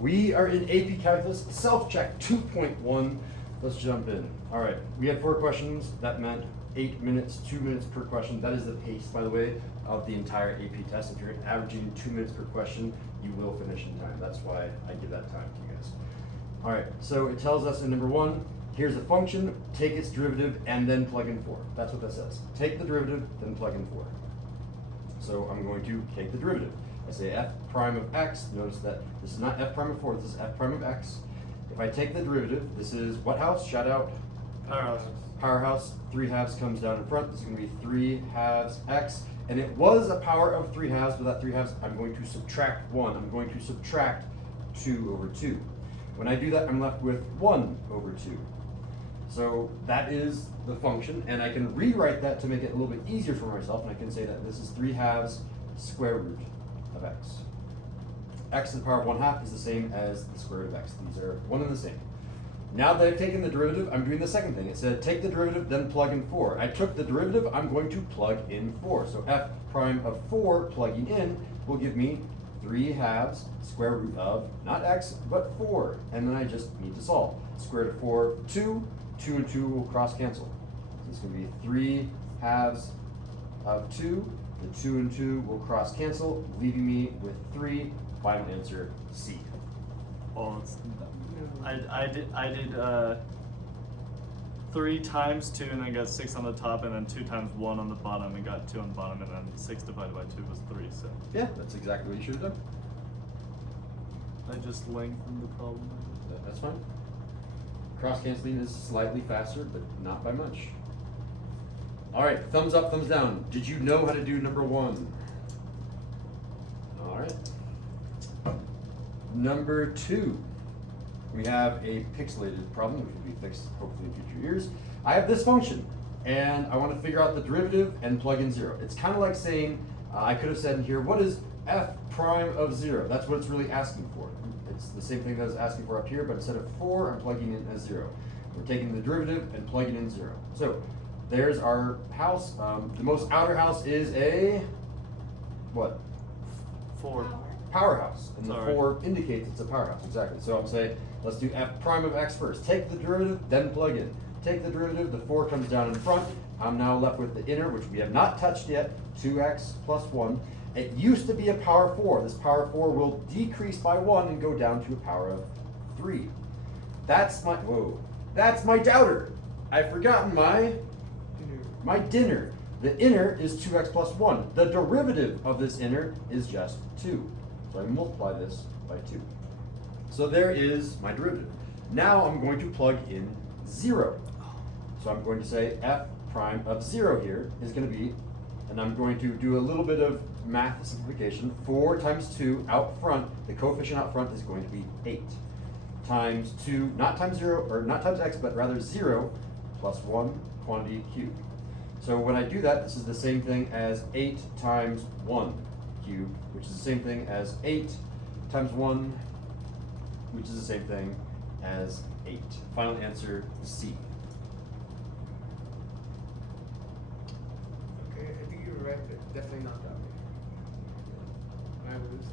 We are in AP Calculus Self-Check 2.1. Let's jump in. All right, we had 4 questions. That meant 8 minutes, 2 minutes per question. That is the pace, by the way, of the entire AP test. If you're averaging 2 minutes per question, you will finish in time. That's why I give that time to you guys. All right, so it tells us in number 1, here's a function, take its derivative, and then plug in 4. That's what that says. Take the derivative, then plug in 4. So I'm going to take the derivative. I say f prime of x. Notice that this is not f prime of 4, this is f prime of x. If I take the derivative, this is what house? Shout out. Powerhouse. Powerhouse. 3 halves comes down in front. This is going to be 3 halves x. And it was a power of 3 halves, but that 3 halves, I'm going to subtract 1. I'm going to subtract 2 over 2. When I do that, I'm left with 1 over 2. So that is the function, and I can rewrite that to make it a little bit easier for myself, and I can say that this is 3 halves square root of x. X to the power of 1/2 is the same as the square root of x. These are one and the same. Now that I've taken the derivative, I'm doing the second thing. It said take the derivative, then plug in 4. I took the derivative, I'm going to plug in 4. So f prime of 4 plugging in will give me 3 halves square root of, not x, but 4. And then I just need to solve. Square root of 4, 2. 2 and 2 will cross cancel. So it's going to be 3 halves of 2. The 2 and 2 will cross cancel, leaving me with 3. Final answer, C. Well, I did 3 times 2 and I got 6 on the top, and then 2 times 1 on the bottom and got 2 on the bottom, and then 6 divided by 2 was 3. So Yeah, that's exactly what you should have done. I just lengthened the problem. That's fine. Cross canceling is slightly faster, but not by much. All right, thumbs up, thumbs down. Did you know how to do number 1? All right. Number 2. We have a pixelated problem, which will be fixed hopefully in future years. I have this function, and I want to figure out the derivative and plug in 0. It's kind of like saying, I could have said in here, what is f prime of 0? That's what it's really asking for. It's the same thing that it's asking for up here, but instead of 4, I'm plugging in a 0. We're taking the derivative and plugging in 0. So there's our house. The most outer house is a, what? 4. Powerhouse. And Sorry. the 4 indicates it's a powerhouse, exactly. So I'm saying, let's do f prime of x first. Take the derivative, then plug in. Take the derivative, the 4 comes down in front. I'm now left with the inner, which we have not touched yet, 2x plus 1. It used to be a power 4. This power 4 will decrease by 1 and go down to a power of 3. That's my, whoa, that's my doubter. I've forgotten my dinner. The inner is 2x plus 1. The derivative of this inner is just 2. So I multiply this by 2. So there is my derivative. Now I'm going to plug in 0. So I'm going to say f prime of 0 here is going to be, and I'm going to do a little bit of math simplification. 4 times 2 out front, the coefficient out front is going to be 8. Times 2, not times 0, or not times x, but rather 0 plus 1 quantity cubed. So when I do that, this is the same thing as 8 times 1 cubed, which is the same thing as 8 times 1, which is the same thing as 8. Final answer, C. Okay, I think you're right, but definitely not that way. I was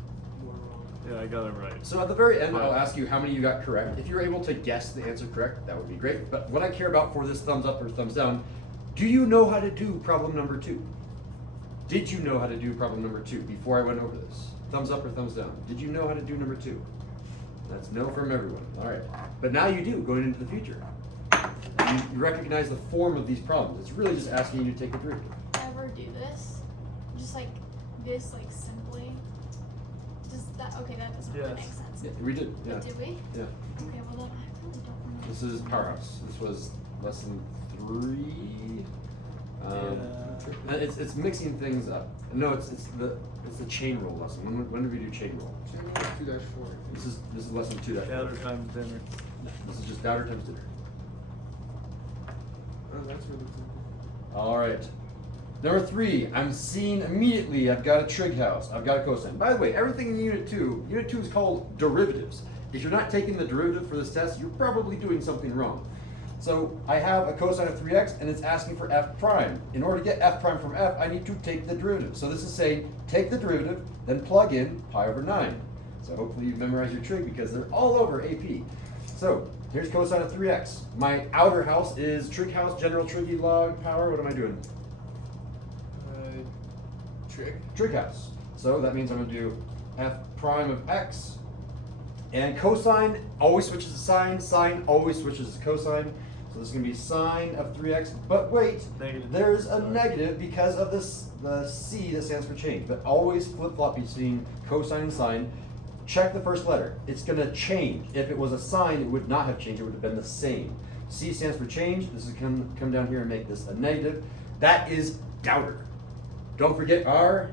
more wrong. Yeah, I got it right. So at the very end, I'll ask you how many you got correct. If you're able to guess the answer correct, that would be great. But what I care about for this thumbs up or thumbs down, do you know how to do problem number 2? Did you know how to do problem number 2 before I went over this? Thumbs up or thumbs down? Did you know how to do number 2? That's no from everyone. All right. But now you do, going into the future. You recognize the form of these problems. It's really just asking you to take a derivative. Ever do this? Just like this, like simply? Does that, okay, that doesn't really Yes. make sense. Yeah, we did. Yeah. Did we? Yeah. Okay, well then I really don't remember. This is Powerhouse. This was lesson 3. And it's mixing things up. No, it's the chain rule lesson. When did we do chain rule? Chain rule 2-4. This is lesson 2. Shadow times dinner. This is just Dowder times dinner. Oh, that's really simple. All right. Number 3, I'm seeing immediately I've got a trig house. I've got a cosine. By the way, everything in Unit 2 is called derivatives. If you're not taking the derivative for this test, you're probably doing something wrong. So I have a cosine of 3x, and it's asking for f prime. In order to get f prime from f, I need to take the derivative. So this is saying take the derivative, then plug in pi over 9. So hopefully you've memorized your trig because they're all over AP. So here's cosine of 3x. My outer house is trig house, general trig log power. What am I doing? Trig. Trig house. So that means I'm going to do f prime of x. And cosine always switches to sine. Sine always switches to cosine. So this is going to be sine of 3x. But wait, Negative. there's a negative because of this, the C that stands for change. But always flip-flop between cosine and sine. Check the first letter. It's going to change. If it was a sine, it would not have changed. It would have been the same. C stands for change. This is going to come down here and make this a negative. That is doubter. Don't forget our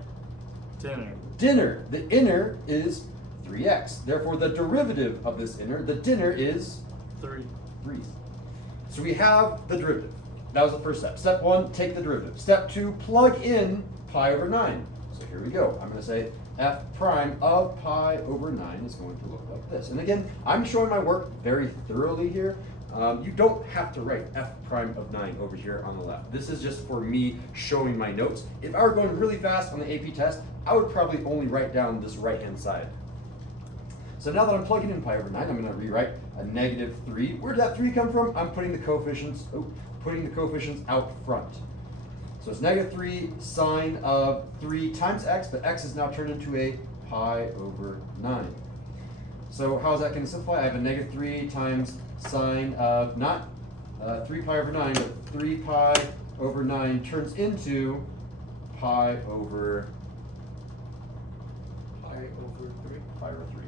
Dinner. dinner. The inner is 3x. Therefore, the derivative of this inner, the dinner, is 3. 3. So we have the derivative. That was the first step. Step 1, take the derivative. Step 2, plug in pi over 9. So here we go. I'm going to say f prime of pi over 9 is going to look like this. And again, I'm showing my work very thoroughly here. You don't have to write f prime of 9 over here on the left. This is just for me showing my notes. If I were going really fast on the AP test, I would probably only write down this right-hand side. So now that I'm plugging in pi over 9, I'm going to rewrite a negative 3. Where did that 3 come from? I'm putting the coefficients out front. So it's negative 3 sine of 3 times x, but x is now turned into a pi over 9. So how is that going to simplify? I have a negative 3 times sine of not 3 pi over 9, but 3 pi over 9 turns into pi over 3.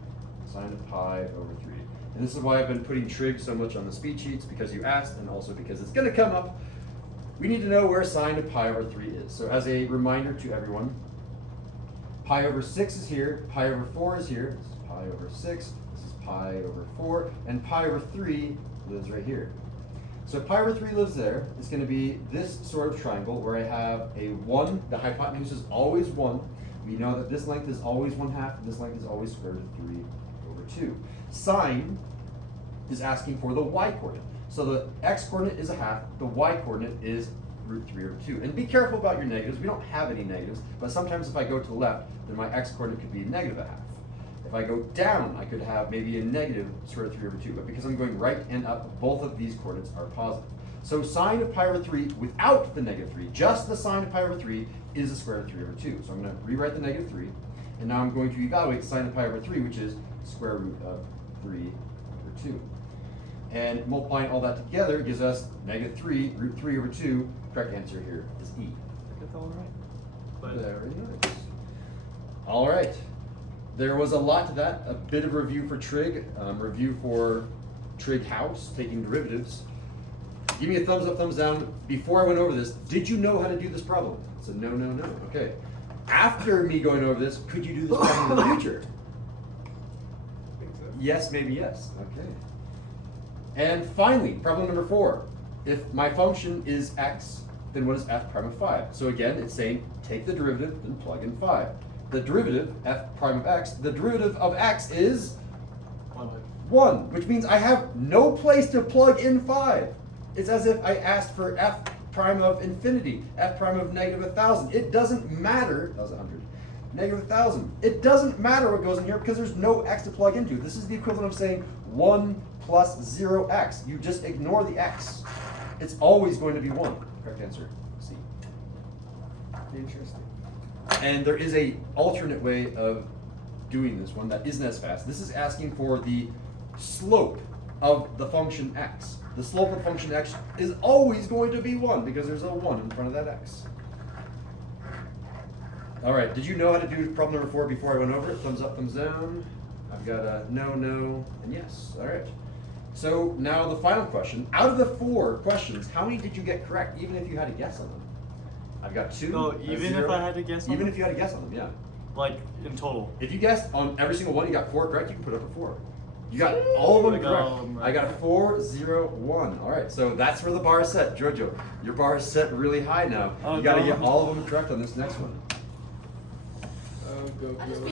Sine of pi over 3. And this is why I've been putting trig so much on the speed sheets, because you asked, and also because it's going to come up. We need to know where sine of pi over 3 is. So as a reminder to everyone, pi over 6 is here, pi over 4 is here, this is pi over 6, this is pi over 4, and pi over 3 lives right here. So pi over 3 lives there. It's going to be this sort of triangle where I have a 1, the hypotenuse is always 1. We know that this length is always 1/2, and this length is always square root of 3 over 2. Sine is asking for the y-coordinate. So the x-coordinate is 1/2, the y-coordinate is root 3 over 2. And be careful about your negatives. We don't have any negatives, but sometimes if I go to the left, then my x-coordinate could be negative 1/2. If I go down, I could have maybe a negative square root of 3 over 2, but because I'm going right and up, both of these coordinates are positive. So sine of pi over 3 without the negative 3, just the sine of pi over 3 is the square root of 3 over 2. So I'm going to rewrite the negative 3, and now I'm going to evaluate sine of pi over 3, which is square root of 3 over 2. And multiplying all that together gives us negative 3 root 3 over 2. Correct answer here is E. Did I get that one right? But Very nice. All right. There was a lot to that. A bit of review for trig, review for trig house, taking derivatives. Give me a thumbs up, thumbs down. Before I went over this, did you know how to do this problem? So no, no, no. Okay. After me going over this, could you do this problem in the future? I think so. Yes, maybe yes. Okay. And finally, problem number 4. If my function is x, then what is f prime of 5? So again, it's saying take the derivative, then plug in 5. The derivative, f prime of x, the derivative of x is 1, which means I have no place to plug in 5. It's as if I asked for f prime of infinity, f prime of negative 1,000. It doesn't matter, that was 100, negative 1,000. It doesn't matter what goes in here because there's no x to plug into. This is the equivalent of saying 1 plus 0x. You just ignore the x. It's always going to be 1. Correct answer, C. Interesting. And there is a alternate way of doing this one that isn't as fast. This is asking for the slope of the function x. The slope of the function x is always going to be 1 because there's a 1 in front of that x. All right, did you know how to do problem number 4 before I went over it? Thumbs up, thumbs down. I've got a no, no, and yes. All right. So now the final question. Out of the 4 questions, how many did you get correct, even if you had a guess on them? I've got 2. No, a even 0. if I had to guess on Even them? if you had a guess on them, yeah. like in total. If you guessed on every single one, you got 4 correct, you can put up a 4. You got all of them I got all of correct. them I right. got 4, 0, 1. All right, so that's where the bar is set. Giorgio, your bar is set really high now. Oh, You got to no. get all of them correct on this next one. Oh, go, I just go.